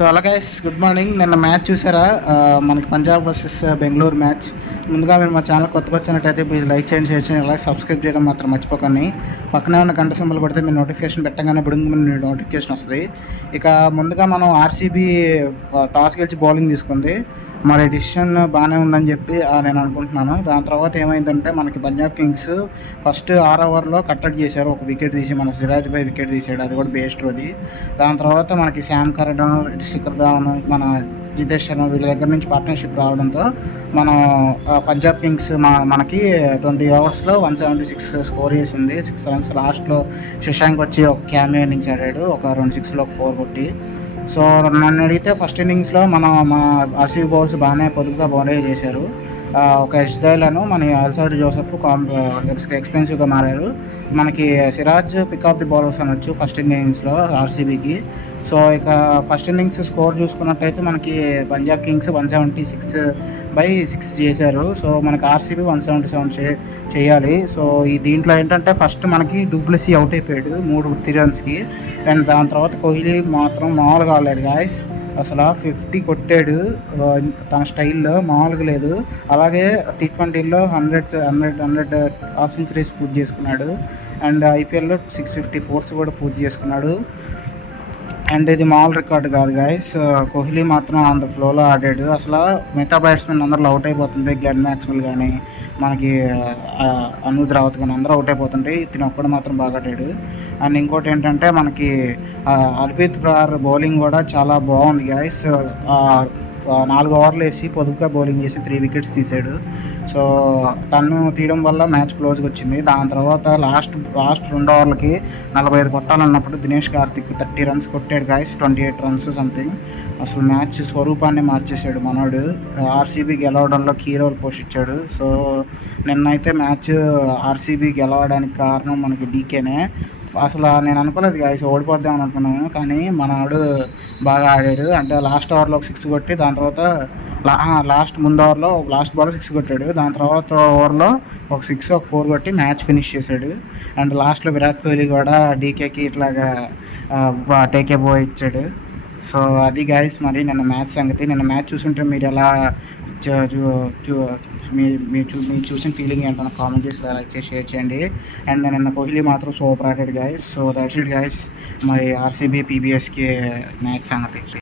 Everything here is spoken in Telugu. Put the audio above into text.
సో అలాగే గుడ్ మార్నింగ్. నిన్న మ్యాచ్ చూసారా? మనకి పంజాబ్ వర్సెస్ బెంగళూరు మ్యాచ్. ముందుగా మీరు మా ఛానల్ కొత్తగా వచ్చినట్టయితే ప్లీజ్ లైక్ చేయండి, షేర్ చేయండి, అలాగే సబ్స్క్రైబ్ చేయడం మాత్రం మర్చిపోకండి. పక్కనే ఉన్న గంట సింబల్ కొడితే మీరు నోటిఫికేషన్ పెట్టగానే బుడుంగు మీరు నోటిఫికేషన్ వస్తుంది. ఇక ముందుగా మనం ఆర్సీబీ టాస్ గెలిచి బౌలింగ్ తీసుకుంది. మరి డిసిషన్ బాగానే ఉందని చెప్పి నేను అనుకుంటున్నాను. దాని తర్వాత ఏమైందంటే మనకి పంజాబ్ కింగ్స్ ఫస్ట్ 6 ఓవర్లో కట్టడి చేశారు. ఒక వికెట్ తీసి మన సిరాజ్ భాయ్ వికెట్ తీసాడు, అది కూడా బేస్ట్రోది. దాని తర్వాత మనకి శామ్ కరణ్, శిఖర్ ధావన్, మన జితేష్ శర్మ వీళ్ళ దగ్గర నుంచి పార్ట్నర్షిప్ రావడంతో మనం పంజాబ్ కింగ్స్ మనకి 20 ఓవర్స్లో 176 స్కోర్ చేసింది. 6 రన్స్ లాస్ట్లో శశాంక్ వచ్చి ఒక క్యామియో ఇన్నింగ్స్ ఆడాడు, ఒక 2 6లో ఒక 4 కొట్టి. సో నన్ను అడిగితే ఫస్ట్ ఇన్నింగ్స్లో మన ఆర్సీబీ బౌల్స్ బాగానే పొదుపుగా బౌలరీ చేశారు. ఒక యష్దైలను మన అల్సౌరి జోసెఫ్ ఎక్స్పెన్సివ్గా మారారు. మనకి Siraj pick of the bowlers అనొచ్చు ఫస్ట్ ఇన్నింగ్స్లో ఆర్సీబీకి. సో ఇక ఫస్ట్ ఇన్నింగ్స్ స్కోర్ చూసుకున్నట్టయితే మనకి పంజాబ్ కింగ్స్ 176/6 చేశారు. సో మనకి ఆర్సీబీ 177 చేయాలి. సో ఈ దీంట్లో ఏంటంటే ఫస్ట్ మనకి డూప్లెసీ అవుట్ అయిపోయాడు 3 రన్స్కి. అండ్ దాని తర్వాత కోహ్లీ మాత్రం మామూలుగా ఆడలేదు గాయస్. అసలు 50 కొట్టాడు తన స్టైల్లో, మామూలుగా లేదు. అలాగే T20లో 100 హాఫ్ సెంచరీస్ పూర్తి చేసుకున్నాడు. అండ్ ఐపీఎల్లో 654 కూడా పూర్తి చేసుకున్నాడు. అండ్ ఇది మామూలు రికార్డు కాదు గాయస్. కోహ్లీ మాత్రం ఆన్ ద ఫ్లోలో ఆడాడు. అసలు మిగతా బ్యాట్స్మెన్ అందరూ అవుట్ అయిపోతుంది. గ్లెన్ మ్యాక్స్వెల్ కానీ మనకి అనూజ్ రావత్ కానీ అందరూ అవుట్ అయిపోతుంటే ఇతను ఒక్కడు మాత్రం బాగా ఆడాడు. అండ్ ఇంకోటి ఏంటంటే మనకి హర్ప్రీత్ బ్రార్ బౌలింగ్ కూడా చాలా బాగుంది గాయస్. 4 ఓవర్లు వేసి పొదుపుగా బౌలింగ్ చేసి 3 వికెట్స్ తీసాడు. సో తను తీయడం వల్ల మ్యాచ్ క్లోజ్గా వచ్చింది. దాని తర్వాత లాస్ట్ 2 ఓవర్లకి 45 కొట్టాలన్నప్పుడు దినేష్ కార్తిక్ 30 రన్స్ కొట్టాడు గాయస్, 28 రన్స్ సంథింగ్. అసలు మ్యాచ్ స్వరూపాన్ని మార్చేశాడు మనోడు. ఆర్సీబీ గెలవడంలో కీ రోల్ పోషించాడు. సో నిన్నైతే మ్యాచ్ ఆర్సీబీ గెలవడానికి కారణం మనకి డీకేనే. అసలు నేను అనుకోలేదు గాయస్ ఓడిపోద్దామని అనుకున్నాను, కానీ మనవాడు బాగా ఆడాడు. అంటే లాస్ట్ ఓవర్లో ఒక 6 కొట్టి దాని తర్వాత ముందు ఓవర్లో లాస్ట్ బాల్ 6 కొట్టాడు. దాని తర్వాత ఓవర్లో ఒక 6 ఒక 4 కొట్టి మ్యాచ్ ఫినిష్ చేశాడు. అండ్ లాస్ట్లో విరాట్ కోహ్లీ కూడా డీకేకి ఇట్లాగా టేకే బో ఇచ్చాడు. సో అది గాయస్ మరి నిన్న మ్యాచ్ సంగతి. నిన్న మ్యాచ్ చూసుంటే మీరు ఎలా మీరు చూసిన ఫీలింగ్ ఏంటో కామెంట్ చేసి లైక్ చేసి షేర్ చేయండి. అండ్ నిన్న కోహ్లీ మాత్రం సూపర్ ఆడాడు guys. So that's it guys, మరి ఆర్సీబీ పీబీఎస్కి మ్యాచ్ సంగతి.